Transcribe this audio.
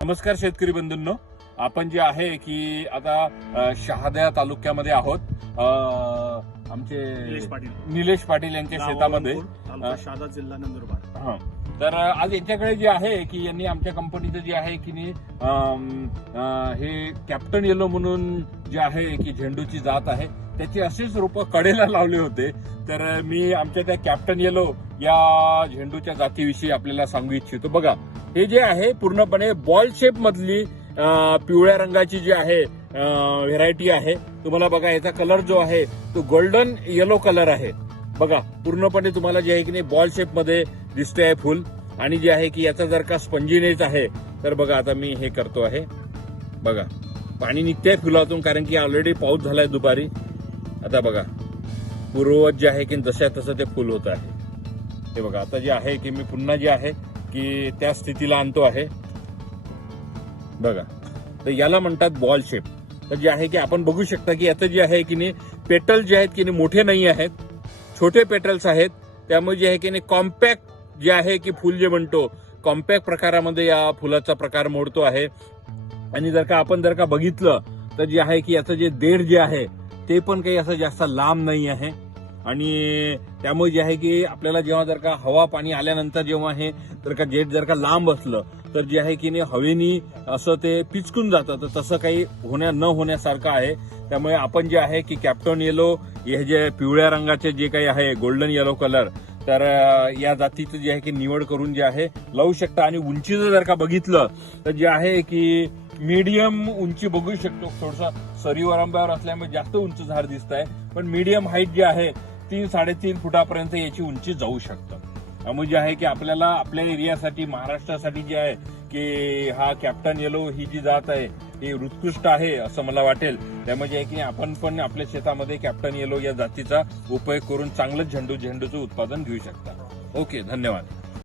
नमस्कार शेतकरी बंधूंनो. आपण जे आहे की आता अ, शहादा तालुक्यामध्ये आहोत. आमचे निलेश पाटील. निलेश पाटील यांच्या शेतामध्ये. शहादा जिल्हा नंदुरबार. हा. तर आज यांच्याकडे जे आहे की यांनी आमच्या कंपनीचं जे आहे की नी, हे कॅप्टन येलो म्हणून जे आहे की झेंडूची जात आहे त्याची अशीच रोपं कडेला लावले होते. तर मी आमच्या त्या कॅप्टन येलो या झेंडूच्या जातीविषयी आपल्याला सांगू इच्छितो. बघा हे जे आहे पूर्णपणे बॉल शेप मधली पिवळ्या रंगाची जी आहे व्हेरायटी आहे. तुम्हाला बघा याचा कलर जो आहे तो गोल्डन येलो कलर आहे. बघा पूर्णपणे तुम्हाला जे आहे की नाही बॉल शेपमध्ये दिसते आहे फुल. आणि जे आहे की याचा जर का स्पंजीनेच आहे तर बघा आता मी हे करतो आहे. बघा पाणी निघते फुलातून कारण की ऑलरेडी पाऊस झालाय दुपारी. आता बघा. पूर्ववत जे आहे की जशा तसं ते फुल होत आहे. हे बघा आता जे आहे की मी पुन्हा जे आहे की त्या स्थितीला आणतो आहे. बघा तर याला म्हणतात बॉल शेप. तर जे आहे की आपण बघू शकता की आता जे आहे की नाही पेटल जे आहेत की नाही मोठे नाही आहेत छोटे पेटल्स आहेत. त्यामुळे जे आहे की नाही कॉम्पॅक्ट जे आहे की फुल जे म्हणतो कॉम्पॅक्ट प्रकारामध्ये या फुलाचा प्रकार मोडतो आहे. आणि जर का आपण जर का बघितलं तर जे आहे की याचं जे देड जे आहे ते पण काही असं जास्त लांब नाही आहे. आणि त्यामुळे जे आहे की आपल्याला जेव्हा जर का हवा पाणी आल्यानंतर जेव्हा हे जर का जेट जर का लांब असलं तर जे आहे की नाही हवेनी असं ते पिचकून जातं. तर तसं काही होण्या न होण्यासारखं आहे. त्यामुळे आपण जे आहे की कॅप्टन येलो हे जे पिवळ्या रंगाचे जे काही आहे गोल्डन येलो कलर तर या जातीचं जे आहे की निवड करून जे आहे लावू शकता. आणि उंचीचं जर का बघितलं तर जे आहे की मीडियम उंची बघू शकतो. थोडसा सरीवर आंब्यावर असल्यामुळे जास्त उंच झाड दिसत आहे पण मीडियम हाईट जी आहे तीन साडेतीन फुटापर्यंत याची उंची जाऊ शकतं. त्यामुळे जे आहे की आपल्याला आपल्या एरियासाठी महाराष्ट्रासाठी जे आहे की हा कॅप्टन येलो ही जी जात आहे ही उत्कृष्ट आहे असं मला वाटेल. त्यामुळे जे आहे की आपण पण आपल्या शेतामध्ये कॅप्टन येलो या जातीचा उपयोग करून चांगलं झेंडू झेंडूचं उत्पादन घेऊ शकता. ओके धन्यवाद.